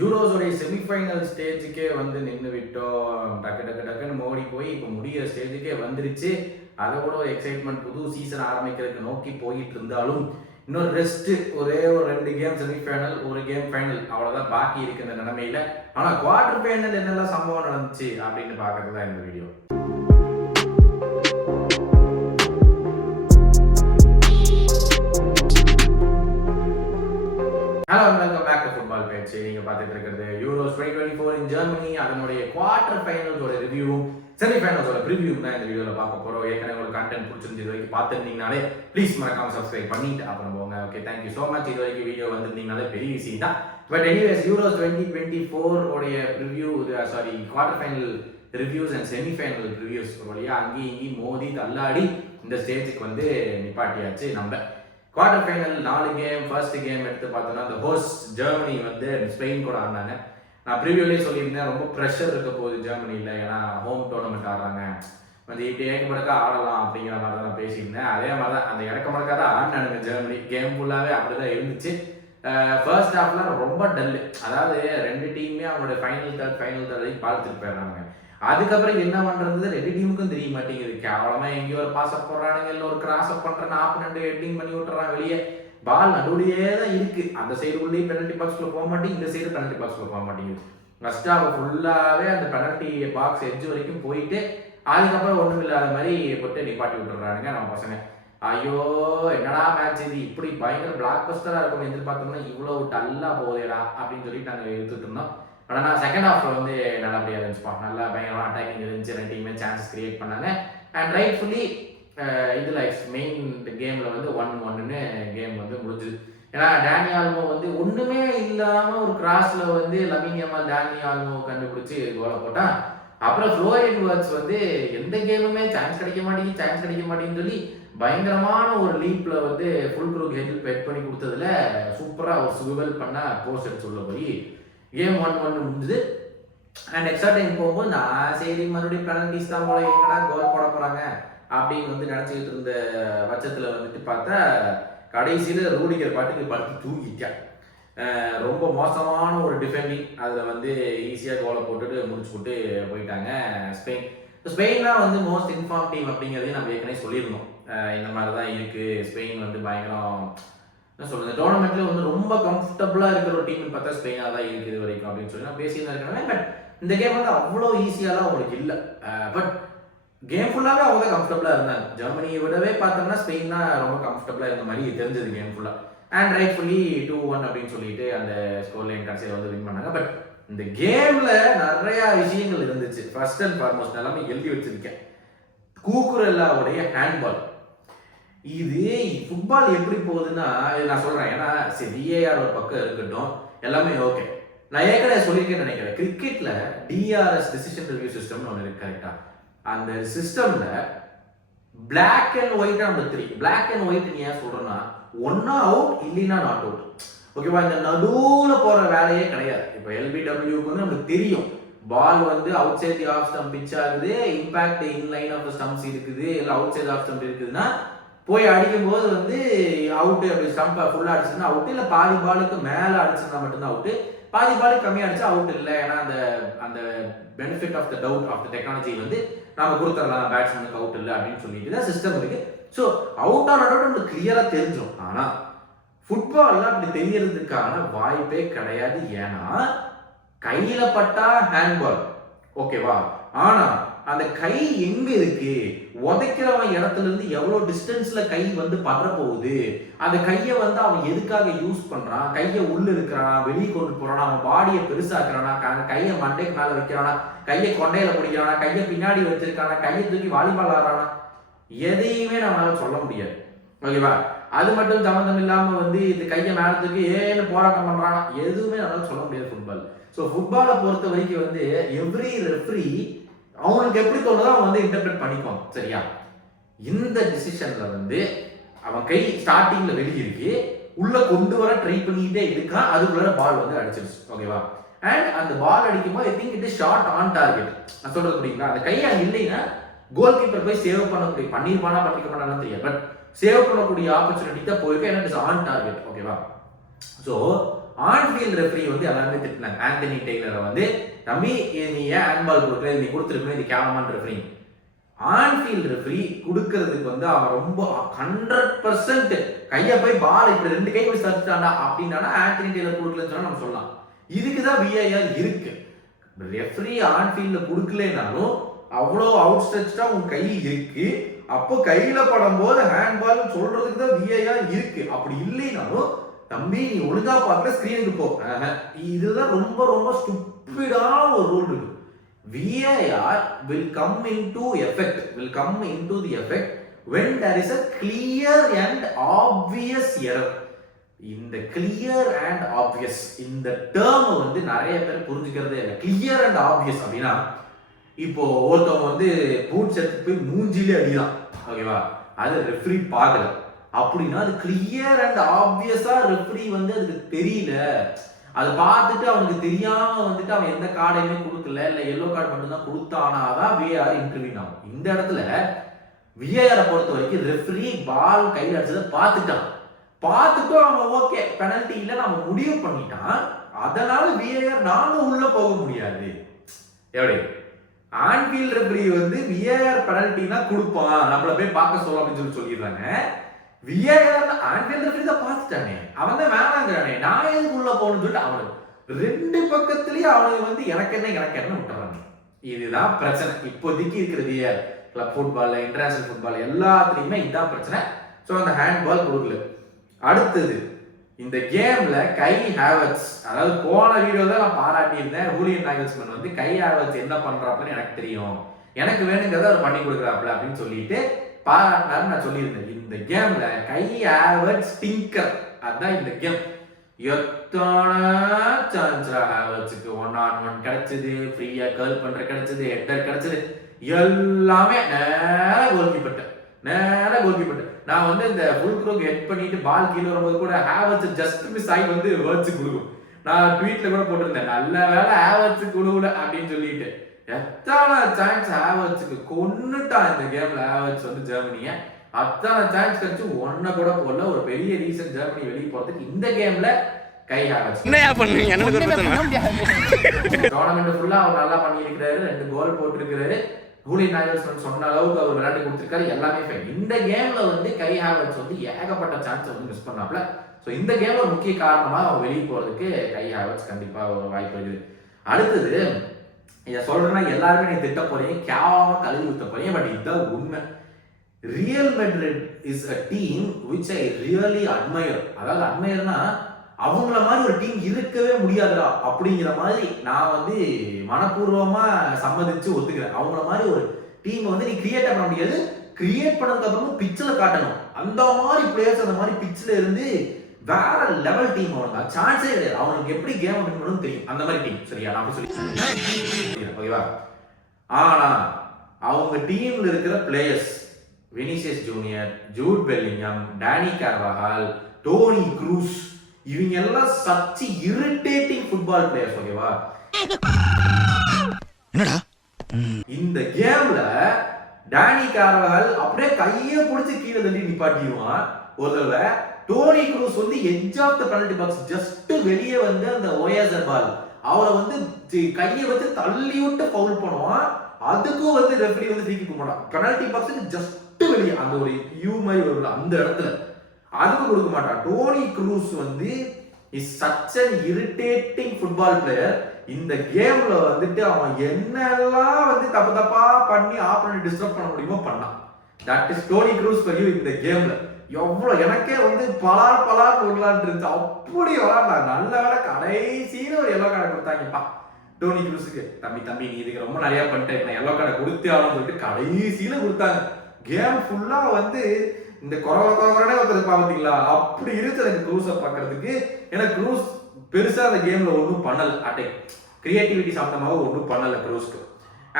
யூரோஸோடைய semi-final ஸ்டேஜுக்கே வந்து நின்று விட்டோம். டக்கு டக்கு டக்குன்னு மோடி போய் இப்போ முடிகிற ஸ்டேஜுக்கே வந்துருச்சு. அதை விட ஒரு எக்ஸைட்மெண்ட் புது சீசன் ஆரம்பிக்கிறதுக்கு நோக்கி போயிட்டு இருந்தாலும் இன்னொரு ரெஸ்ட் ஒரே ஒரு 2 கேம் செமிஃபைனல், ஒரு கேம் ஃபைனல் அவ்வளோதான் பாக்கி இருக்கு இந்த நிலைமையில. ஆனால் குவார்டர் ஃபைனல் என்னெல்லாம் சம்பவம் நடந்துச்சு அப்படின்னு பார்க்கறது தான் இந்த video. Hello, welcome back to football பேச்சு. நீங்க பார்த்துட்டு இருக்கிறது யூரோஸ் 2024 இன் ஜெர்மனி. அதனுடைய குவார்டர் ஃபைனல்ஸோட ரிவ்யூவும் செமிஃபைனல்ஸோட ப்ரிவியூவும் தான் இந்த வீடியோவில் பார்க்க போகிறோம். ஏற்கனவே உங்களுக்கு கண்டென்ட் பிடிச்சிருந்து இது வரைக்கும் பார்த்துருந்தீங்கனாலே ப்ளீஸ் மறக்காம சப்ஸ்கிரைப் பண்ணிட்டு அப்புறம் போங்க. Okay, thank you so much. இது வரைக்கும் வீடியோ வந்துருந்தீங்கனாலே பெரிய விஷயம் தான். பட் எனிவேஸ், யூரோஸ் 2024 உடைய review, quarter final reviews and semi-final reviews வழியாக அங்கேயும் இங்கேயும் மோதி தள்ளாடி இந்த ஸ்டேஜுக்கு வந்து நிப்பாட்டியாச்சு. நம்ம quarter final 4 game. First game எடுத்து பார்த்தோன்னா அந்த ஹோஸ்ட் ஜெர்மனி வந்து ஸ்பெயின் கூட ஆடினாங்க. நான் ப்ரீவியூலேயே சொல்லியிருந்தேன், ரொம்ப ப்ரெஷர் இருக்க போகுது ஜெர்மனியில், ஏன்னா ஹோம் டோர்னமெண்ட் ஆடுறாங்க, வந்து இப்படி ஏக்க மடக்கா ஆடலாம் அப்படிங்கிற மாதிரி தான் நான் பேசியிருந்தேன். அதே மாதிரி தான் அந்த இறக்க மடக்கா தான் ஆடினானுங்க ஜெர்மனி. கேம் ஃபுல்லாகவே அப்படி தான் இருந்துச்சு. ஃபர்ஸ்ட் ஹாஃப்ல ரொம்ப டல்லு, அதாவது 2 டீமுமே அவங்களோட ஃபைனல் தேர்ட் வரைக்கும் பார்த்துட்டு போயிடுறாங்க. அதுக்கப்புறம் என்ன பண்றது 2 டீமுக்கும் தெரிய மாட்டேங்குது. கேவலமா எங்கேயோ ஒரு பாஸ் அப் போடுறானுங்க, இல்லை ஒரு கிராஸ் அப் பண்றாங்க, ஆப்பனண்ட் ஹெட்டிங் பண்ணி விட்டுறான் வெளியே. பால் நடுவுலயே தான் இருக்கு. அந்த சைடு உள்ளே பெனல்டி பாக்ஸ்ல போக மாட்டேங்குது, இந்த சைடு பெனல்டி பாக்ஸ்ல போக மாட்டேங்குது. ஃபர்ஸ்ட் ஹாஃப் ஃபுல்லாவே அந்த பெனல்டி பாக்ஸ் எட்ஜ் வரைக்கும் போயிட்டு அதுக்கப்புறம் ஒண்ணும் இல்லாத மாதிரி போட்டு நிப்பாட்டி விட்டுறானுங்க நம்ம பசங்க. ஐயோ, என்னடா மேட்ச் இது, இப்படி பயங்கர பிளாக் பஸ்டரா இருக்கும் எதிர்பார்த்தோம்னா இவ்வளவு டல்லா போகுதேடா அப்படின்னு சொல்லிட்டு நாங்கள் எடுத்துட்டு இருந்தோம். ஆனால் செகண்ட் ஹாஃப்ல வந்து நல்லபடியாக இருந்துச்சுப்பா. நல்லா பயங்கரமாக அட்டாக்கிங் இருந்துச்சு. 2 டீமே சான்சஸ் கிரியேட் பண்ணாங்க. அண்ட் ரைட்ஃபுல்லி இதில் மெயின் கேமில் வந்து 1-1ன்னு கேம் வந்து முடிஞ்சுது. ஏன்னா டேனி ஆல்மோ வந்து ஒன்றுமே இல்லாமல் ஒரு கிராஸில் வந்து லமின் யமால் டேனி ஆல்மோ கண்டுபிடிச்சி கோலை போட்டான். அப்புறம் ஃப்ளோரின் வர்ட்ஸ் வந்து எந்த கேமுமே சான்ஸ் கிடைக்க மாட்டேங்குன்னு சொல்லி பயங்கரமான ஒரு லீப்பில் வந்து ஃபுல் க்ரூக் ஹெட்டில் பெட் பண்ணி கொடுத்ததுல சூப்பராக ஒரு சுவல் பண்ண போஸ்ட் எடுத்து சொல்ல போய் கேம் 1-1 முடிஞ்சுது. அண்ட் எக்ஸ்ட்ரா டைம் போகும்போது நான் சரி மறுபடியும் பெனல்டிஸ் தான் போல, எங்கடா கோல் போட போகிறாங்க அப்படின்னு வந்து நினச்சிக்கிட்டு இருந்த பட்சத்தில் வந்துட்டு பார்த்தா கடைசியில் ரூடிகர் பாட்டுக்கு படுத்து தூங்கிட்டான். ரொம்ப மோசமான ஒரு டிஃபெண்டிங், அதில் வந்து ஈஸியாக கோலை போட்டுட்டு முடிச்சு போட்டு போயிட்டாங்க ஸ்பெயின். ஸ்பெயின் தான் வந்து மோஸ்ட் இன்ஃபார்ம் டீம் அப்படிங்கிறதையும் நம்ம ஏற்கனவே சொல்லியிருந்தோம். இந்த மாதிரி தான் இருக்குது ஸ்பெயின் வந்து பயங்கரம் என்ன சொல்றது, டோர்னமெண்ட்ல வந்து ரொம்ப கம்ஃபர்டபுளாக இருக்கிற ஒரு டீம் பார்த்தா ஸ்பெயினாக தான் இருக்குது வரைக்கும் அப்படின்னு சொல்லி நான் பேசியிருந்தேன் இருக்கேன். பட் இந்த கேம் வந்து அவ்வளோ ஈஸியாலாம் அவங்களுக்கு இல்லை. பட் கேம் ஃபுல்லாகவே அவங்க தான் கம்ஃபர்டபுளாக இருந்தாங்க. ஜெர்மனியை விடவே பார்த்தோம்னா ஸ்பெயின் தான் ரொம்ப கம்ஃபர்டபுளாக இருந்த மாதிரி தெரிஞ்சது கேம் ஃபுல்லாக. அண்ட் ரைட்ஃபுல்லி 2-1 அப்படின்னு சொல்லிட்டு அந்த ஸ்கோர் லைன் கடைசியில் வந்து வின் பண்ணாங்க. பட் இந்த கேம்ல நிறையா விஷயங்கள் இருந்துச்சு. ஃபர்ஸ்ட் அண்ட் ஃபார்மோஸ்ட் எல்லாமே எழுதி வச்சிருக்கேன். கூக்குரெல்லாவுடைய ஹேண்ட்பால். இது ஃபுட்பால் எப்படி போகுதுன்னா நான் சொல்றேன், ஏன்னா VAR ஒரு பக்கம் இருக்கட்டும், எல்லாமே ஓகே. நான் ஏற்கனவே சொல்லியிருக்கேன்னு நினைக்கிறேன், கிரிக்கெட்ல DRS டிசிஷன் ரிவ்யூ சிஸ்டம்னு ஒன்று இருக்கு கரெக்டா. அந்த சிஸ்டம்ல பிளாக் அண்ட் ஒயிட் நம்ம 3 பிளாக் அண்ட் ஒயிட் நீ ஏன் சொல்றேன்னா ஒன்னா அவுட் இல்லைன்னா நாட் அவுட். ஓகேவா, இந்த நடுவுல போற வேலையே கிடையாது. இப்போ LBWக்கு வந்து நமக்கு தெரியும், பால் வந்து outside the off stump pitch ஆகுது, impact in line of the stumps இருக்குது, இல்லை அவுட் சைட் ஆஃப் ஸ்டம்ப் இருக்குதுன்னா போய் அடிக்கும் போது வந்து அவுட்டு. அப்படி ஸ்டம்பை ஃபுல்லாக அடிச்சுன்னா அவுட்டு, இல்லை பாதி பாலுக்கு மேலே அடிச்சிருந்தா மட்டும்தான் அவுட்டு, பாதி பாலுக்கு கம்மியாக அடிச்சா அவுட் இல்லை. ஏன்னா அந்த அந்த benefit of the doubt of the technology வந்து நம்ம கொடுத்துடலாம், பேட்ஸ்மேனுக்கு அவுட் இல்லை அப்படின்னு சொல்லிட்டு தான் சிஸ்டம் இருக்கு. ஸோ அவுட் ஆன டவுட் நமக்கு கிளியராக தெரிஞ்சிடும். ஆனால் ஃபுட்பாலில் அப்படி தெரியறதுக்கான வாய்ப்பே கிடையாது. ஏன்னா கையில் பட்டா ஹேண்ட்பால் ஓகேவா, ஆனால் அந்த கை எங்க இருக்கு, உதைக்கிறவன் இடத்துல இருந்து எவ்வளவு டிஸ்டன்ஸ்ல கை வந்து படுற போகுது, அந்த கையை வந்து அவன் எதுக்காக யூஸ் பண்றான், கையை உள்ள இருக்கிறானா வெளியே கொண்டு போறானா, அவன் பாடியை பெருசாக்குறானா, கையை மண்டைக்கு மேல வைக்கிறானா, கையை கொண்டையில பிடிக்கிறானா, கையை பின்னாடி வச்சிருக்கானா, கையை தூக்கி வாலிபால் ஆடுறானா, எதையுமே நம்மளால சொல்ல முடியாது. ஓகேவா, அது மட்டும் சம்மந்தம் இல்லாம வந்து இந்த கையை மேல தூக்கி ஏன்னு போராட்டம் பண்றானா, எதுவுமே நம்மளால சொல்ல முடியாது ஃபுட்பால். ஸோ ஃபுட்பாலை பொறுத்த வரைக்கும் வந்து எவ்ரி ரெஃப்ரி அவனுக்கு எப்படி தோணுதோ அவன் வந்து இன்டர்பிரட் பண்ணிக்குவான். சரியா, இந்த டிசிஷன்ல வந்து அவன் கை ஸ்டார்டிங்ல வெளியிருக்கு, உள்ள கொண்டு வர ட்ரை பண்ணிட்டே இருக்கான், அதுக்குள்ள பால் வந்து அடிச்சிருச்சு. ஓகேவா, அண்ட் அந்த பால் அடிக்கும்போது I think it is shot on target. நான் சொல்றது புரியுங்களா, அந்த கை அங்கே இல்லைன்னா கோல் கீப்பர் போய் சேவ் பண்ணக்கூடிய பண்ணிருப்பானா பண்ணிக்க மாட்டானு தெரியாது, பட் சேவ் பண்ணக்கூடிய ஆப்பர்ச்சுனிட்டி தான் போயிருக்கு, ஏன்னா இட் இஸ் ஆன் டார்கெட். ஓகேவா, ஸோ ஆன்ஃபீல்ட் ரெஃப்ரி வந்து எல்லாருமே திட்டினாங்க. ஆந்தனி டெய்லரை வந்து தம்பி நீ ஏன் ஹேண்ட்பால் கொடுக்கல, நீ கொடுத்துருக்கணும், இது கேவலமான ரெஃப்ரி. ஆன்ஃபீல்ட் ரெஃப்ரி கொடுக்கறதுக்கு வந்து அவன் ரொம்ப 100% கையை போய் பால் இப்படி 2 கை போய் சர்ச்சாண்டா அப்படின்னா ஆண்டனி டெய்லர் கொடுக்கலன்னு சொன்னா நம்ம சொல்லலாம். இதுக்குதான் VAR இருக்கு. ரெஃப்ரி ஆன்ஃபீல்ட்ல கொடுக்கலனாலும் அவ்வளோ அவுட் ஸ்ட்ரெச்சா உன் கை இருக்கு, அப்போ கையில படும் போது ஹேண்ட்பால் சொல்றதுக்கு தான் VAR இருக்கு. அப்படி இல்லைனாலும் தம்பி நீ ஒழுங்கா பார்க்கல ஸ்கிரீனுக்கு போ. இதுதான் ரொம்ப ரொம்ப ஸ்டூபிடான ஒரு ரூல் இருக்கு. VAR will come into the effect when there is a clear and obvious error. இந்த clear and obvious இந்த டேர்ம் வந்து நிறைய பேர் புரிஞ்சுக்கிறதே இல்லை. clear and obvious அப்படின்னா இப்போ ஒருத்தவங்க வந்து பூட்ஸ் எடுத்து போய் மூஞ்சிலே அடிதான், ஓகேவா, அது ரெஃப்ரி பார்க்கல அப்படின்னா அது கிளியர் அண்ட் ஆப்வியஸா ரெஃப்ரி வந்து அதுக்கு தெரியல, அதை பார்த்துட்டு அவனுக்கு தெரியாம வந்துட்டு அவன் எந்த கார்டையுமே கொடுக்கல, இல்ல எல்லோ கார்டு மட்டும் தான் கொடுத்தானாதான் VAR இன்டர்வியூ ஆகும். இந்த இடத்துல VAR பொறுத்த வரைக்கும் ரெஃப்ரி பால் கையில் அடிச்சதை பார்த்துட்டு அவன் ஓகே பெனல்டி இல்ல நம்ம முடிவு பண்ணிட்டான், அதனால VAR நாங்க உள்ள போக முடியாது. எப்படி ஆன்ஃபீல்ட் ரெஃப்ரி வந்து VAR பெனல்டினா கொடுப்பான், நம்மள போய் பார்க்க சொல்ல அப்படின்னு சொல்லிடுறாங்க. VAR ஆன்ஃபீல்ட் ரெஃப்ரி தான் பார்த்துட்டானே, அவன் தான் வேணாங்கிறானே, நான் எதுக்கு உள்ள போகணும்னு சொல்லிட்டு அவனுக்கு 2 பக்கத்துலயும் அவனுக்கு வந்து எனக்கு என்ன விட்டுறாங்க. இதுதான் பிரச்சனை இப்போதைக்கு இருக்கிற VAR. Club football, international football எல்லாத்துலயுமே இதுதான் பிரச்சனை. ஸோ அந்த ஹேண்ட்பால் கொடுக்கல. அடுத்தது இந்த கேம்ல கை ஹேவர்ட்ஸ், அதாவது போன வீடியோல நான் பாராட்டியிருந்தேன், ஜூலியன் நாகல்ஸ்மேன் வந்து கை ஹேவர்ட்ஸ் என்ன பண்றாப்லன்னு எனக்கு தெரியும், எனக்கு வேணுங்கிறத அவர் பண்ணி கொடுக்குறாப்ல அப்படின்னு சொல்லிட்டு பாராட்டினாரு. நான் சொல்லியிருந்தேன் இந்த கேம்ல கை ஹேவர்ட்ஸ் டிங்கர், அதான் இந்த கேம். எத்தனை சான்ஸ்ரா ஹேவர்ட்ஸுக்கு 1-on-1 கிடைச்சது, ஃப்ரீயா கர்ல் பண்ற கிடைச்சது, ஹெட்டர் கிடைச்சது, எல்லாமே நேரா கோல் கீப்பர். நான் வந்து இந்த ஃபுல் க்ரோக் ஹெட் பண்ணிட்டு பால் கீழே வரும்போது கூட ஹேவர்ட்ஸ் ஜஸ்ட் மிஸ் ஆகி வந்து வேர்ட்ஸ் கொடுக்கும். நான் ட்வீட்ல கூட போட்டிருந்தேன், நல்ல வேலை ஹேவர்ட்ஸ் கொடுக்கல அப்படின்னு சொல்லிட்டு. எத்தனை சான்ஸ் ஹேவர்ட்ஸுக்கு கொன்னுட்டான் இந்த கேம்ல ஹேவர்ட்ஸ் வந்து ஜெர்மனிய. அத்தனை சான்ஸ் கிடைச்சு ஒன்ன கூட போடல. ஒரு பெரிய ரீசன் ஜெர்மனி வெளியே போறதுக்கு இந்த கேம்ல கை ஹேவர்ட்ஸ். டோர்னமெண்ட் ஃபுல்லா அவர் நல்லா பண்ணியிருக்கிறாரு, 2 கோல் போட்டிருக்கிறாரு. ஜூலியன் நாகல்ஸ்மேன் சொன்ன அளவுக்கு அவர் விளையாட்டு கொடுத்திருக்காரு, எல்லாமே ஃபைன். இந்த கேம்ல வந்து கை ஹேவர்ட்ஸ் வந்து ஏகப்பட்ட சான்ஸ் வந்து மிஸ் பண்ணாப்ல. ஸோ இந்த கேம் ஒரு முக்கிய காரணமா அவர் வெளியே போறதுக்கு கை ஹேவர்ட்ஸ் கண்டிப்பா ஒரு வாய்ப்பு இருக்குது. அடுத்தது இதை சொல்றேன்னா எல்லாருமே நீ திட்ட போறீங்க, கேவலமா கழுவி ஊத்த போறீங்க, பட் இதுதான் உண்மை. Real Madrid is a team which I really admire. அதாவது அட்மையர்னா அவங்கள மாதிரி ஒரு டீம் இருக்கவே முடியாதுடா அப்படிங்கிற மாதிரி நான் வந்து மனப்பூர்வமா சம்மதிச்சு ஒத்துக்கிறேன். அவங்கள மாதிரி ஒரு டீம் வந்து நீ கிரியேட் பண்ண முடியாது, கிரியேட் பண்ணதுக்கு அப்புறமும் பிச்சில் காட்டணும். அந்த மாதிரி பிளேயர்ஸ் அந்த மாதிரி பிச்சில் இருந்து வேற லெவல் டீம். அவங்க சான்ஸே கிடையாது, அவங்களுக்கு எப்படி கேம் வின் பண்ணணும் தெரியும், அந்த மாதிரி டீம். சரியா நான் சொல்லி ஓகேவா. ஆனா அவங்க டீம்ல இருக்கிற players Vinicius Junior, Jude Bellingham, Dani Carvajal, Toni Kroos, இவங்க எல்லாம் சச் இரிட்டேட்டிங் ஃபுட்பால் பிளேயர்ஸ். ஓகேவா, என்னடா இந்த கேம்ல டானி கார்வஹால் அப்படியே கையை பிடிச்சி கீழே தள்ளி நிப்பாட்டிடுவான் ஒரு தடவை. டோனி க்ரூஸ் வந்து edge of the penalty box just வெளியே வந்து அந்த ஓயாசர் பால் அவரை வந்து கையை வச்சு தள்ளி விட்டு ஃபவுல் பண்ணுவான். அதுக்கும் வந்து ரெஃபரி வந்து ஃப்ரீ கிக் போடுறான். பெனல்டி பாக்ஸுக்கு ஜஸ்ட் வெளியே அந்த ஒரு யூ மாதிரி வரும்ல அந்த இடத்துல, அதுக்கும் கொடுக்க மாட்டான். டோனி க்ரூஸ் வந்து is such an irritating football player. இந்த கேம்ல வந்துட்டு அவன் என்னெல்லாம் வந்து தப்பா பண்ணி ஆப்போனன்ட் டிஸ்டர்ப் பண்ண முடியுமோ பண்ணான். That is Toni Kroos for you. இந்த கேம்ல எவ்வளவு எனக்கே வந்து பலார் விடலான்னு இருந்துச்சு, அப்படி விளாட்லாம். நல்ல வேலை கடைசியில ஒரு எல்லோ கார்டை கொடுத்தாங்கப்பா டோனி க்ரூஸுக்கு. தம்பி நீ இதுக்கு ரொம்ப நிறைய பண்ணிட்டேன், நான் எல்லோ கார்டை கொடுத்தே ஆகணும்னு சொல்லிட்டு கடைசியில கொடுத்தாங்க. கேம் ஃபுல்லா வந்து இந்த குறவனே ஒருத்தர் பாத்தீங்களா, அப்படி இருக்கு எனக்கு க்ரூஸை பார்க்கறதுக்கு. ஏன்னா க்ரூஸ் பெருசா அந்த கேம்ல ஒன்றும் பண்ணல, அட்டை கிரியேட்டிவிட்டி சம்பந்தமாக ஒன்றும் பண்ணல க்ரூஸ்க்கு.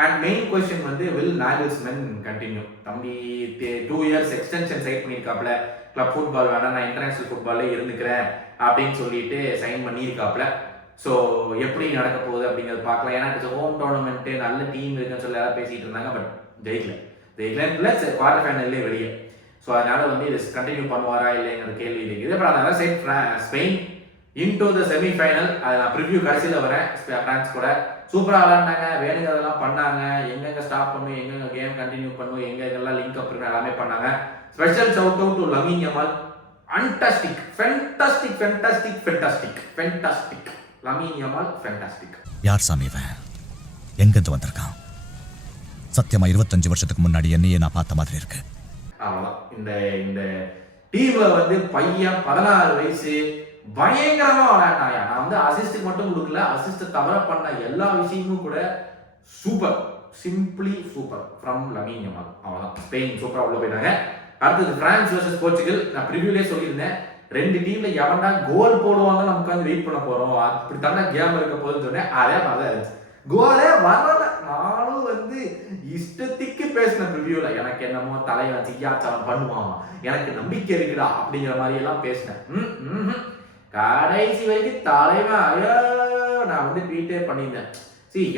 அண்ட் மெயின் கொஸ்டின் வந்து வில் நாகல்ஸ்மேன் கண்டினியூ. தம்பி 2 இயர்ஸ் எக்ஸ்டென்ஷன் சைன் பண்ணியிருக்காப்ல, கிளப் ஃபுட்பால் வேணா நான் இன்டர்நேஷனல் ஃபுட்பாலே இருந்துக்கிறேன் அப்படின்னு சொல்லிட்டு சைன் பண்ணியிருக்காப்ல. ஸோ எப்படி நடக்க போகுது அப்படிங்கிறது பார்க்கலாம். ஏன்னா இட்ஸ் ஹோம் டோர்னமெண்ட், நல்ல டீம் இருக்குன்னு சொல்லி எல்லாம் பேசிட்டு இருந்தாங்க, பட் ஜெயிக்கல குவார்டர் ஃபைனல்லே வெளியே. ஸோ அதனால வந்து இது கண்டினியூ பண்ணுவாரா இல்லைங்கிற கேள்வி இருக்குது. பட் அதனால side Spain into the semifinal. அதை நான் ப்ரிவ்யூ கடைசியில் வரேன். பிரான்ஸ் கூட சூப்பராக விளாண்டாங்க, வேணுங்க அதெல்லாம் பண்ணாங்க, எங்கெங்க ஸ்டாப் பண்ணும், எங்கெங்க கேம் கண்டினியூ பண்ணும், எங்கெங்கெல்லாம் லிங்க் அப் இருக்கு எல்லாமே பண்ணாங்க. Special shout out to Lamine Yamal. Fantastic fantastic fantastic fantastic fantastic Lamine Yamal fantastic. யார் சாமி இவன்? எங்கிருந்து வந்திருக்கான்? சத்தியமா 25 வருஷத்துக்கு முன்னாடி என்னையே நான் பார்த்த மாதிரி இருக்கு. அவ்வளோதான். இந்த இந்த டீம்ல வந்து பையன் 16 வயசு பயங்கரமா விளையாண்டாயா. நான் வந்து அசிஸ்டுக்கு மட்டும் கொடுக்கல, அசிஸ்ட் தவிர பண்ண எல்லா விஷயமும் கூட super, simply super from Lamine Yamal. அவ்வளோதான். ஸ்பெயின் சூப்பரா உள்ள போயிட்டாங்க. அடுத்தது பிரான்ஸ் வர்சஸ் போர்ச்சுகல். நான் ப்ரிவியூலே சொல்லியிருந்தேன், ரெண்டு டீம்ல எவன்டா கோல் போடுவாங்க நம்ம உட்காந்து வெயிட் பண்ண போறோம், அப்படி தானே கேம் இருக்க போகுதுன்னு சொன்னேன். அதே மாதிரிதான் இருந்துச்சு. கோலே வரல. நானும் வந்து இஷ்டத்துக்கு பேசின ப்ரிவியூல, எனக்கு என்னமோ தலைவன் சியாச்சாரம் பண்ணுவான், எனக்கு நம்பிக்கை இருக்குடா அப்படிங்கிற மாதிரி எல்லாம் பேசினேன். கடைசி வரைக்கும் தலைவன் ஐயோ நான் வந்து ட்வீட்டே பண்ணியிருந்தேன்.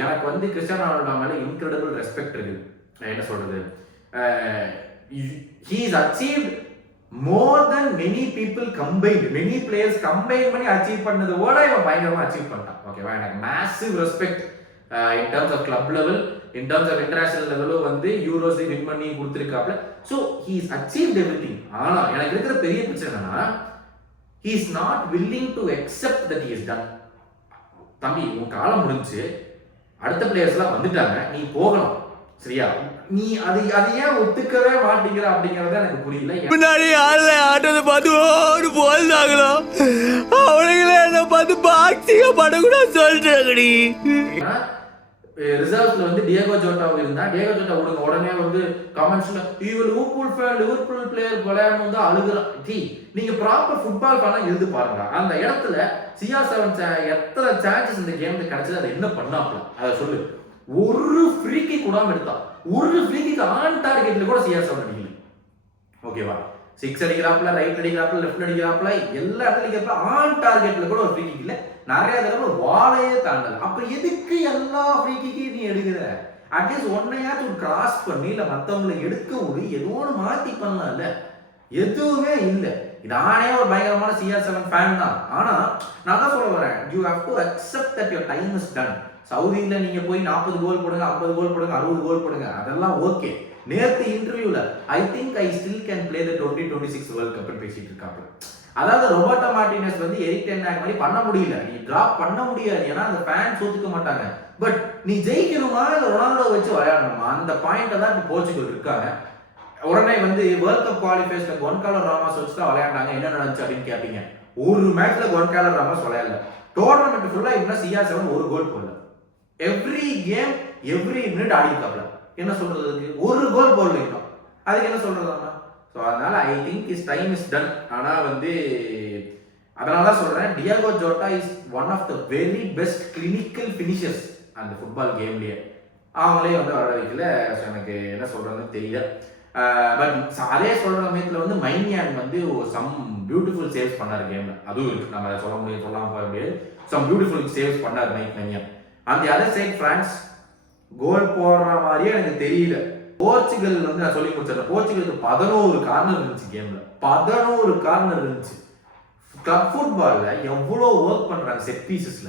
எனக்கு வந்து கிறிஸ்டியானோ ரொனால்டோ மேல இன்கிரெடிபிள் ரெஸ்பெக்ட் இருக்குது. நான் என்ன சொல்றது, he has achieved more than many people combined, many players combined பண்ணி அச்சீவ் பண்ணது ஓட இவன் பயங்கரமா அச்சீவ் பண்ணிட்டான். ஓகேவா, எனக்கு massive respect in terms of club level, in terms of international லெவலும் வந்து யூரோஸ் வின் பண்ணி கொடுத்துருக்காப்ல. So he has achieved everything. ஆனா எனக்கு இருக்கிற பெரிய பிரச்சனை என்னன்னா, he is not willing to accept that he is done. தம்பி உன் காலம் முடிஞ்சு, அடுத்த பிளேயர்ஸ்லாம் வந்துட்டாங்க, நீ போகணும், சரியா? நீ அது ஏன் ஒத்துக்கவே மாட்டேங்கிற அப்படிங்கறத எனக்கு புரியல. முன்னாடி ஆள்ல ஆட்டத்தை பார்த்து ஒரு போல்தாங்களோ அவனுங்களே என்ன பார்த்து பாக்ஸிங்க படக்கூடாது சொல்றாங்கடி. ரிசர்வ்ஸ்ல வந்து டியேகோ ஜோட்டா இருந்தா, டியேகோ ஜோட்டா விடுங்க, உடனே வந்து கமெண்ட்ஸ்ல இவர் லிவர்பூல் ஃபேன், லிவர்பூல் பிளேயர் விளையாடணும் வந்து அழுகுறான். நீங்க ப்ராப்பர் ஃபுட்பால் ஃபேனா எழுது பாருங்க. அந்த இடத்துல CR7 எத்தனை சான்சஸ் இந்த கேம்ல கிடைச்சது, அதை என்ன பண்ணாப்ல அதை சொல்லு. ஒரு ஃப்ரீ கிக் கூடாம எடுத்தான், ஒரு ஃப்ரீ கிக் ஆன் டார்கெட்ல கூட CR7 அடிக்கல. ஓகேவா, 6 அடிக்கிறாப்ல, ரைட் அடிக்கிறாப்ல, லெஃப்ட் அடிக்கிறாப்ல, எல்லா இடத்துல அடிக்கிறப்ப ஆன் டார்கெட்ல கூட ஒரு ஃப்ரீ கிக் இல்ல. நிறைய தடவை வாழையே தாண்டல. அப்ப எதுக்கு எல்லா ஃப்ரீ கிக்கையும் நீ எடுக்கிற? அட்லீஸ்ட் ஒன்னையாச்சும் கிராஸ் பண்ணி இல்ல மத்தவங்களை எடுக்க ஒரு ஏதோ ஒன்று மாத்தி பண்ணலாம்ல. எதுவுமே இல்லை. நானே ஒரு பயங்கரமான CR7 ஃபேன் தான். ஆனா நான் தான் சொல்ல வரேன், you have to accept that your time is done. சவுதியில நீங்க போய் 40 கோல் போடுங்க, 50 கோல் போடுங்க, 60 கோல் போடுங்க, அதெல்லாம் ஓகே. நேத்து இன்டர்வியூல I think I still can play the 2026 world cup பேசிட்டு இருக்காங்க. அதாவது ரோபர்ட்டோ மார்டினஸ் வந்து எரிக் டென் ஹாக் மாதிரி பண்ண முடியல, நீ டிராப் பண்ண முடியாது, ஏன்னா அந்த ஃபேன்ஸ் ஒத்துக்க மாட்டாங்க. பட் நீ ஜெயிக்கணுமா இல்ல ரொனால்டோ வச்சு விளையாடணுமா, அந்த பாயிண்ட தான் இப்போ போர்ச்சுகல் இருக்காங்க. உடனே வந்து வேர்ல்ட் கப் குவாலிஃபைஸ்ல கொன்காலோ ராமாஸ் வச்சு தான் விளையாண்டாங்க, என்ன நடந்துச்சு அப்படின்னு கேட்பீங்க. ஒரு மேட்ச்ல கொன்காலோ ராமாஸ் விளையாடல. டோர்னமெண்ட் ஃபுல்லா இன்னும் CR7 ஒரு கோல் போடல. எவ்ரி கேம் எவ்ரி மினிட் ஆடிக்காப்ல. என்ன சொல்றதுக்கு, ஒரு கோல் போடல இன்னும், அதுக்கு என்ன சொல்றதுன்னா. ஸோ அதனால I think is time is done. ஆனா வந்து அதனால தான் சொல்றேன், Diogo Jota is one of the very best clinical finishers அந்த ஃபுட்பால் கேம்லயே. அவங்களே வந்து வர வைக்கல. எனக்கு என்ன சொல்றதுன்னு தெரியல. பட் அதே சொல்ற சமயத்துல வந்து மைனியான் வந்து சம் பியூட்டிஃபுல் சேவ்ஸ் பண்ணாரு கேம்ல, அதுவும் இருக்கு, நம்ம அதை சொல்ல முடியும், சொல்லாம போக முடியாது. சம் பியூட்டிஃபுல் சேவ்ஸ் பண்ணாரு மைனியான். அந்த அதர் சைட் பிரான்ஸ் கோல் போடுற மாதிரியே எனக்கு தெரியல. போர்ச்சுகல் வந்து நான் சொல்லி முடிச்சிடறேன், போர்ச்சுகலுக்கு 11 கார்னர் இருந்துச்சு கேம்ல, 11 கார்னர் இருந்துச்சு. கிளப் ஃபுட்பால்ல எவ்வளோ ஒர்க் பண்றாங்க செட் பீசஸ்ல.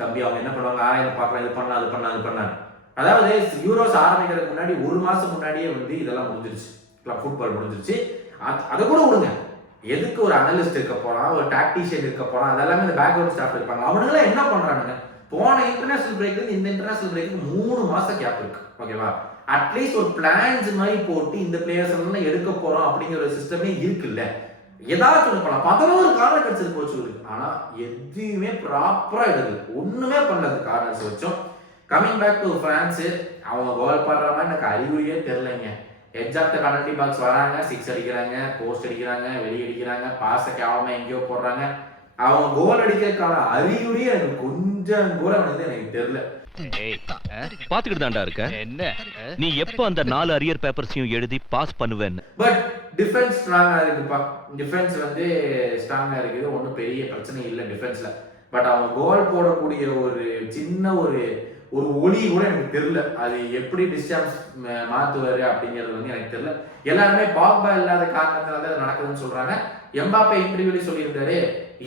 தம்பி அவங்க என்ன பண்ணுவாங்க, ஆராய்ந்து பார்க்கலாம், இது பண்ணலாம், அது பண்ணலாம், அது பண்ணலாம். அதாவது யூரோஸ் ஆரம்பிக்கிறதுக்கு முன்னாடி ஒரு மாசம் முன்னாடியே வந்து இதெல்லாம் முடிஞ்சிருச்சு, கிளப் ஃபுட்பால் முடிஞ்சிருச்சு. அதை கூட விடுங்க, எதுக்கு ஒரு அனலிஸ்ட் இருக்க போறான், ஒரு டாக்டிஷியன் இருக்க போறான், அதெல்லாமே இந்த பேக்ரவுண்ட் ஸ்டாஃப் இருப்பாங்க. அவனுங்களாம் என்ன பண்றானுங்க, போன இன்டர்நேஷனல் பிரேக்ல இருந்து இந்த இன்டர்நேஷனல் பிரேக்கு 3 மாசம் கேப் இருக்கு. ஓகேவா, அட்லீஸ்ட் ஒரு பிளான்ஸ் மாதிரி போட்டு இந்த பிளேயர்ஸ் எல்லாம் எடுக்க போறோம் அப்படிங்கிற ஒரு சிஸ்டமே இருக்குல்ல. ஏதாச்சும் ஒன்று பண்ணலாம். 11 கார்னர் கிடைச்சது போர்ச்சுகலுக்கு, ஆனா எதுவுமே ப்ராப்பரா எடுக்கல, ஒண்ணுமே பண்ணது கார்னர்ஸ் வச்சோம். கமிங் பேக் டு பிரான்ஸ், அவங்க கோல் பண்ற மாதிரி எனக்கு அறிகுறியே தெரியலைங்க. Edge of the penalty box வராங்க, 6 அடிக்கிறாங்க, போஸ்ட் அடிக்கிறாங்க, வெளியே அடிக்கிறாங்க, பாஸை கேவலமா எங்கேயோ போடுறாங்க. அவங்க கோல் அடிக்கிறதுக்கான அறிகுறியே எனக்கு கொஞ்சம் கூட வந்து எனக்கு தெரியல. பாத்துக்கிட்டு தான்டா இருக்க. என்ன நீ எப்ப அந்த 4 அரியர் பேப்பர்ஸையும் எழுதி பாஸ் பண்ணுவேன்னு. பட் டிஃபென்ஸ் ஸ்ட்ராங்கா இருக்குப்பா. டிஃபென்ஸ் வந்து ஸ்ட்ராங்கா இருக்குது, ஒன்றும் பெரிய பிரச்சனை இல்லை டிஃபென்ஸ்ல. பட் அவங்க கோல் போடக்கூடிய ஒரு சின்ன ஒரு ஒளி கூட எனக்கு தெரியல. அது எப்படி டிஸ்சார்ஜ் மாத்துவாரு அப்படிங்கிறது வந்து எனக்கு தெரியல. எல்லாருமே பாக்பா இல்லாத காரணத்தினால தான் நடக்குதுன்னு சொல்றாங்க. எம்பாப்பே இன்டர்வியூல சொல்லியிருந்தாரு,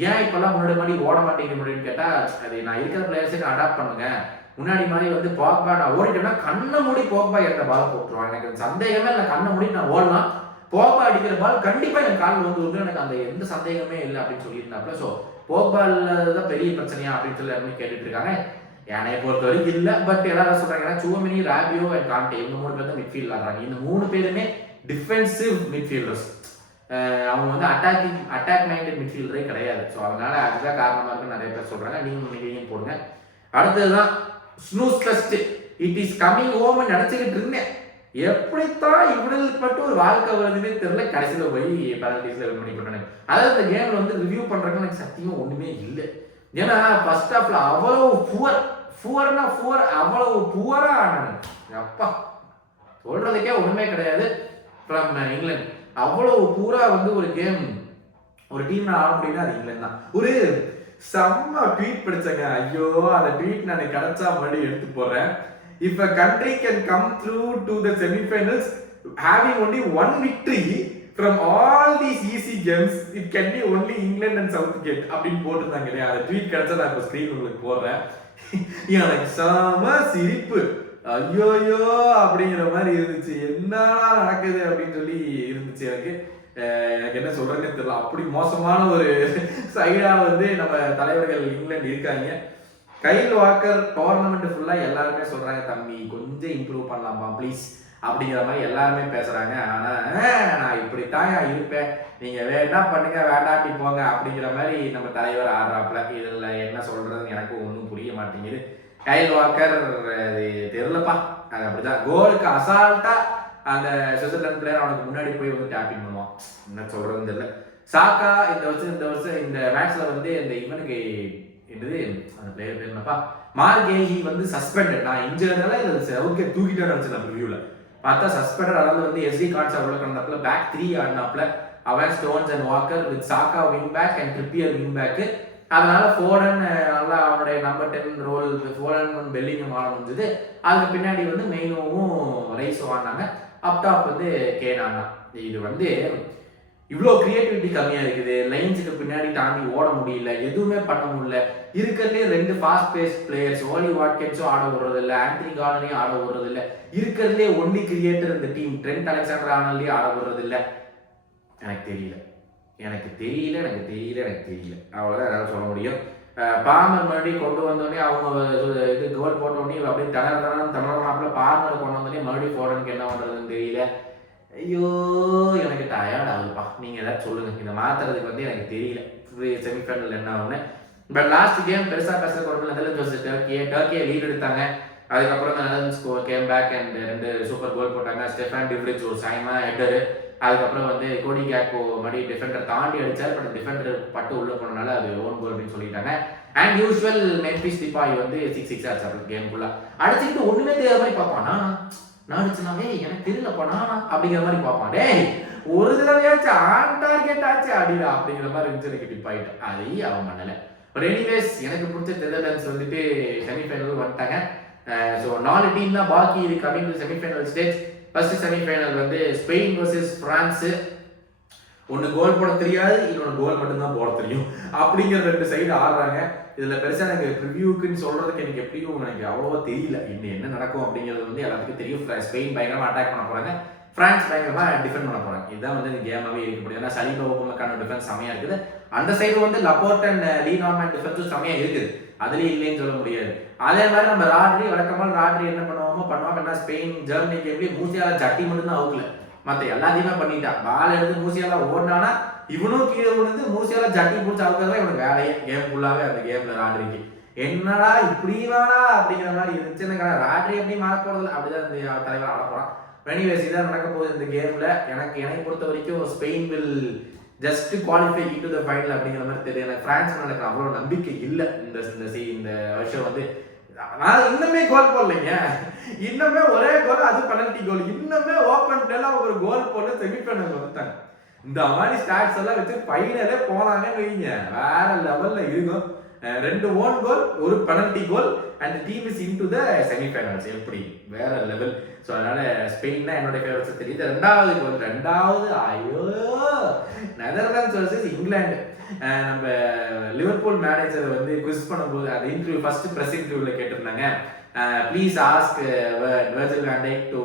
ஏன் இப்பெல்லாம் முன்னாடி ஓட மாட்டேங்குது கேட்டா அது நான் இருக்கிற பிளேயர்ஸை நான் அடாப்ட் பண்ணுங்க. முன்னாடி மாதிரி வந்து போக்பா நான் ஓடிட்டேன்னா கண்ணை மூடி போக்பா எந்த பால் போட்டுருவான். எனக்கு சந்தேகமே இல்லை, கண்ணை மூடி நான் ஓடலாம், போக்பா அடிக்கிற பால் கண்டிப்பா எனக்கு கால் வந்து எனக்கு அந்த எந்த சந்தேகமே இல்லை அப்படின்னு சொல்லியிருந்தாப்புல. ஸோ போக்பால் தான் பெரிய பிரச்சனையா அப்படின்னு சொல்லி எல்லாருமே கேட்டுட்டு இருக்காங்க. என்னை பொறுத்த வரைக்கும் இல்லை, பட் எல்லாரும் சொல்றாங்க சூமினி, ராபியோ அண்ட் காண்டே இவங்க 3 பேர் தான் மிட்ஃபீல்ட் ஆடுறாங்க. இந்த 3 பேருமே டிஃபென்சிவ் மிட்ஃபீல்டர்ஸ். அவங்க வந்து அட்டாக் மைண்டட் மிட்ஃபீல்டரே கிடையாது. ஸோ அதனால அதுதான் காரணமா இருக்கு நிறைய பேர் சொல்றாங்க. நீங்க போடுங்க. அடுத்ததுதான் snoozefest. It is coming home நினைச்சுக்கிட்டு இருந்தேன். எப்படித்தான் இவனுக்கு மட்டும் ஒரு வாழ்க்கை வருதுன்னே தெரியல. கடைசியில் போய் பெனல்டிஸ்ல வின் பண்ணி போட்டாங்க. அதாவது இந்த கேம்ல வந்து ரிவ்யூ பண்றதுக்கு எனக்கு சத்தியமா ஒண்ணுமே இல்லை. ஏன்னா ஃபர்ஸ்ட் ஹாஃப்ல அவ்வளவு புவர்னா அவ்வளவு புவரா ஆனானு அப்பா சொல்றதுக்கே ஒண்ணுமே கிடையாது. ஃப்ரம் இங்கிலாந்து அவ்வளவு பூரா வந்து ஒரு கேம் ஒரு டீம் ஆட முடியும்னா அது இங்கிலாந்து தான். ஒரு செம்ம ட்வீட் படிச்சங்க. ஐயோ அந்த ட்வீட் நான் கிடைச்சா மறுபடியும் எடுத்து போடுறேன். If a country can come through to the semi-finals having only one victory from all these easy games, it can be only England and Southgate அப்படின்னு போட்டுருந்தாங்க இல்லையா. அந்த ட்வீட் கிடைச்சா நான் இப்போ ஸ்க்ரீன் உங்களுக்கு போடுறேன். எனக்கு செம சிரிப்பு. ஐயோயோ அப்படிங்கிற மாதிரி இருந்துச்சு. என்ன நடக்குது அப்படின்னு சொல்லி இருந்துச்சு. எனக்கு என்ன சொல்றதுன்னு தெரியல. அப்படி மோசமான ஒரு சைடா வந்து நம்ம தலைவர்கள் இங்கிலாந்து இருக்காங்க. கைல் வாக்கர் டோர்னமெண்ட் ஃபுல்லா எல்லாருமே சொல்றாங்க தம்பி கொஞ்சம் இம்ப்ரூவ் பண்ணலாமா ப்ளீஸ் அப்படிங்கிற மாதிரி எல்லாருமே பேசுறாங்க. ஆனா நான் இப்படித்தான் இருப்பேன், நீங்க வேணா பண்ணுங்க வேண்டாட்டி போங்க அப்படிங்கிற மாதிரி நம்ம தலைவர் ஆடுறாப்புல. இதுல என்ன சொல்றதுன்னு எனக்கு ஒன்றும் புரிய மாட்டேங்குது. கைல் வாக்கர் அது தெரியலப்பா, அது அப்படிதான் கோலுக்கு அசால்ட்டா அந்த சுவிட்சர்லாந்து பிளேயர் அவனுக்கு முன்னாடி போய் வந்து டேப்பிங் பண்ணுவான். என்ன சொல்றதுன்னு தெரியல. சாக்கா இந்த வருஷம் இந்த மேட்ச்ல வந்து இந்த இவனுக்கு என்னது அந்த பிளேயர் பேர் என்னப்பா மார்கேஹி வந்து சஸ்பெண்டட். நான் இன்ஜர்னால ஓகே தூக்கிட்டே நினைச்சேன் ரிவ்யூல பார்த்தா சஸ்பெண்டட். அதாவது வந்து எஸ்டி கான்சா உள்ள கலந்தாப்புல பேக் 3 ஆடினாப்புல அவன் Stones and Walker with Saka wing back and Trippier wing back. அதனால ஃபோடன் நல்லா அவனுடைய நம்பர் 10 ரோல் ஃபோடன் பெல்லிங்கும் ஆட முடிஞ்சது. அதுக்கு பின்னாடி வந்து மெயினோவும் ரைஸும் ஆடினாங்க. அப் டாப் வந்து கேன் ஆடினான். இது வந்து இவ்வளோ கிரியேட்டிவிட்டி கம்மியாக இருக்குது. லைன்ஸுக்கு பின்னாடி தாண்டி ஓட முடியல, எதுவுமே பண்ண முடியல. இருக்கிறதுலே 2 ஃபாஸ்ட் பேஸ் பிளேயர்ஸ் ஓலி வாட்கின்ஸும் ஆட விடுறது இல்லை, ஆண்டனி கார்டனையும் ஆட விடுறது இல்லை. இருக்கிறதுலே ஒன்லி கிரியேட்டர் இந்த டீம் ட்ரெண்ட் அலெக்சாண்டர் ஆர்னால்டையும் ஆட விடுறது இல்லை. எனக்கு தெரியல அவ்வளோதான் என்னால் சொல்ல முடியும். பாமர் மறுபடியும் கொண்டு வந்தோடனே அவங்க இது கோல் போட்டோடனே அப்படியே தமிழ்நாட்டில் பாமர் கொண்டு வந்தோடனே மறுபடியும் ஃபோடனுக்கு என்ன பண்ணுறதுன்னு தெரியல. ஐயோ எனக்கு டயர்ட் ஆகுதுப்பா. நீங்கள் ஏதாச்சும் சொல்லுங்கள், இதை மாற்றுறதுக்கு வந்து எனக்கு தெரியல செமிஃபைனல் என்ன ஒன்று. பட் லாஸ்ட் கேம் பெருசாக பேசுகிற குழம்பு நெதர்லாண்ட்ஸ் டர்க்கியை லீட் எடுத்தாங்க. அதுக்கப்புறம் தான் Netherlands came back and 2 super goal போட்டாங்க. ஸ்டெஃபான் டிவ்ரிச் ஒரு சாயமா ஹெட்டரு. அதுக்கப்புறம் வந்து கோடி கேக்கோ மறுபடி டிஃபெண்டர் தாண்டி அடிச்சார். பட் டிஃபெண்டர் பட்டு உள்ள போனனால அது ஓன் கோல் அப்படின்னு சொல்லிட்டாங்க. அண்ட் யூஸ்வல் மெம்பிஸ் டிபாய் வந்து 6 அடிச்சாரு கேம் ஃபுல்லாக. அடிச்சுக்கிட்டு ஒன்றுமே தெரியாத மாதிரி பார்ப்பான். நான் அடிச்சுனாவே எனக்கு தெரியலப்பா நானா அப்படிங்கிற மாதிரி பார்ப்பான். டேய் ஒரு தடவையாச்சும் ஆன் டார்கெட் ஆச்சு அடிடா அப்படிங்கிற மாதிரி இருந்துச்சு. எனக்கு டிப்பாயிட்டு அதையும் அவன் பண்ணலை. பட் எனிவேஸ் எனக்கு பிடிச்ச நெதர்லாண்ட்ஸ் வந்துட்டு செமிஃபைனல் வந்துட்டாங்க. ஸோ 4 டீம் தான் பாக்கி இது coming to semi-final stage. First semi-final வந்து ஸ்பெயின் வர்சஸ் பிரான்ஸு. ஒன்று கோல் போட தெரியாது, இன்னொன்று கோல் மட்டும்தான் போட தெரியும் அப்படிங்கிற 2 சைடு ஆடுறாங்க. இதில் பெருசாக எனக்கு ப்ரிவியூக்குன்னு சொல்கிறதுக்கு எனக்கு எப்படியும் எனக்கு அவ்வளோவா தெரியல. இன்னும் என்ன நடக்கும் அப்படிங்கிறது வந்து எல்லாத்துக்கும் தெரியும். ஸ்பெயின் பயங்கரமாக அட்டாக் பண்ண போகிறாங்க, பிரான்ஸ் பயங்கரமாக டிஃபெண்ட் பண்ண போகிறாங்க. இதுதான் வந்து இந்த கேமாகவே இருக்க முடியும். ஏன்னா சலீபா ஓப்பமக்கான டிஃபென்ஸ் செம்மையாக இருக்குது. அந்த சைடு வந்து லப்போர்ட் அண்ட் லீ நார்மன் டிஃபென்ஸும் செம்மையாக இருக்குது, அதுலேயும் இல்லைன்னு சொல்ல முடியாது. அதே மாதிரி நம்ம ராட்ரி வழக்கமாக ராட்ரி என்ன பண்ணுவாங்க. ஏன்னா ஸ்பெயின் ஜெர்மனி கேம்லேயே மூசியால ஜட்டி மட்டும்தான் அவுக்கல, மற்ற எல்லாத்தையுமே பண்ணிட்டான். பால் எடுத்து மூசியால ஓடினானா இவனும் கீழே விழுந்து மூசியால ஜட்டி பிடிச்சி அவுக்கிறதா இவனுக்கு வேலையே கேம் ஃபுல்லாகவே. அந்த கேம்ல ராட்ரிக்கு என்னடா இப்படி வேணா அப்படிங்கிற மாதிரி இருந்துச்சு. எனக்கு ராட்ரி எப்படி மாற போறதில்ல, அப்படிதான் இந்த தலைவர் ஆட போறான். எனிவேஸ் இதான் நடக்க போகுது இந்த கேம்ல. என்னை பொறுத்த வரைக்கும் Spain will just qualify into the final அப்படிங்கிற மாதிரி தெரியும். எனக்கு பிரான்ஸ் எனக்கு அவ்வளோ நம்பிக்கை இல்லை இந்த வருஷம் வந்து. நான் இன்னுமே கோல் போடலைங்க, இன்னுமே ஒரே கோல், அது பெனல்டி கோல். இன்னுமே ஓப்பன் பிளேல ஒரு கோல் போட்டு செமிஃபைனல் வந்துட்டாங்க. இந்த மாதிரி ஸ்டாட்ஸ் எல்லாம் வச்சு ஃபைனலே போனாங்கன்னு வைங்க, வேற லெவல்ல இருக்கும். 2 ஓன் கோல், ஒரு penalty goal, and team is in to the semi-finals. எப்படி வேற லெவல். ஸோ அதனால ஸ்பெயின் தான் என்னோட ஃபேவரட்ஸ் தெரியுது. ரெண்டாவது ஐயோ நெதர்லாண்ட்ஸ் வர்சஸ் இங்கிலாந்து. நம்ம லிவர்பூல் மேனேஜர் வந்து குவிஸ் பண்ணும்போது அந்த இன்டர்வியூ ஃபர்ஸ்ட் ப்ரெஸ் இன்டர்வியூல கேட்டிருந்தாங்க, please ask Virgil van Dijk to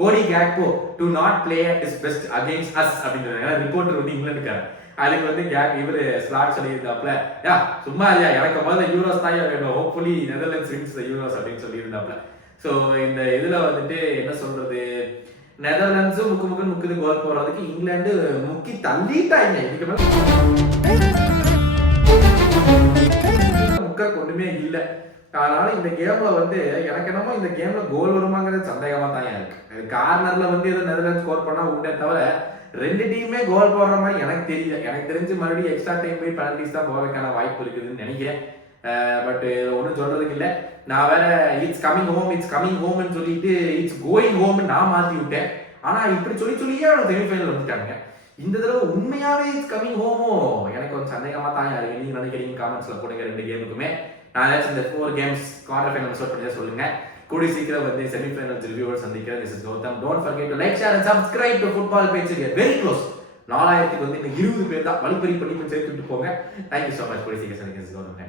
Cody Gakpo to not play at his best against us அப்படின்றாங்க. ரிப்போர்ட்டர் வந்து இங்கிலாந்துக்காரர். அதுக்கு வந்து இவரு ஸ்லாட் சொல்லியிருந்தாப்ல, சும்மா இல்லையா எனக்கு முதல்ல யூரோஸ் தான் வேணும், ஹோப்ஃபுல்லி நெதர்லாண்ட்ஸ் வின்ஸ் யூரோஸ் அப்படின்னு சொல்லியிருந்தாப்ல. ஸோ இந்த இதுல வந்துட்டு என்ன சொல்றது, நெதர்லாண்ட்ஸும் முக்குது கோல் போடுறதுக்கு இங்கிலாந்து முக்கி தள்ளிட்டாங்க. இதுக்கு மேல முக்க ஒண்ணுமே இல்லை. அதனால இந்த கேம்ல வந்து எனக்கு என்னமோ இந்த கேம்ல கோல் வருமாங்கிறது சந்தேகமா தான் இருக்கு. கார்னர்ல வந்து ஏதோ நெதர்லாந்து ஸ்கோர் பண்ணா உண்டே தவிர ரெண்டு டீமே கோல் போடுற மாதிரி எனக்கு தெரியல. எனக்கு தெரிஞ்சு மறுபடியும் எக்ஸ்ட்ரா டைம் போய் பெனல்டிஸ் தான் போறதுக்கான வாய்ப்பு இருக்குதுன்னு நினைக்கிறேன். பட் ஒன்றும் சொல்றதுக்கு இல்லை. நான் வேற இட்ஸ் கமிங் ஹோம்னு சொல்லிட்டு இட்ஸ் கோயிங் ஹோம்னு நான் மாற்றி விட்டேன். ஆனா இப்படி சொல்லியே அவங்க செமிஃபைனல் வந்துட்டாங்க. இந்த தடவை உண்மையாவே இட்ஸ் கமிங் ஹோமோ எனக்கு கொஞ்சம் சந்தேகமா தான் இருக்கு. நீங்க நினைக்கிறீங்க காமெண்ட்ஸ்ல போடுங்க. ரெண்டு கேமுக்குமே நான் ஏதாச்சும் இந்த 4 games குவார்டர் ஃபைனல் சோட் பண்ணி சொல்லுங்க. கூடி சீக்கிரம் வந்து செமிஃபைனல்ஸ் ரிவ்யூவோட சந்திக்கிறேன். This is Gautham. Don't forget to like, share and subscribe to football page. Very close 4000க்கு வந்து இன்னும் 20 பேர் தான் வழிப்பறி பண்ணி சேர்த்துட்டு போங்க. Thank you so much. கூடி சீக்கிரம் சந்திக்கிறேன். கௌதம்.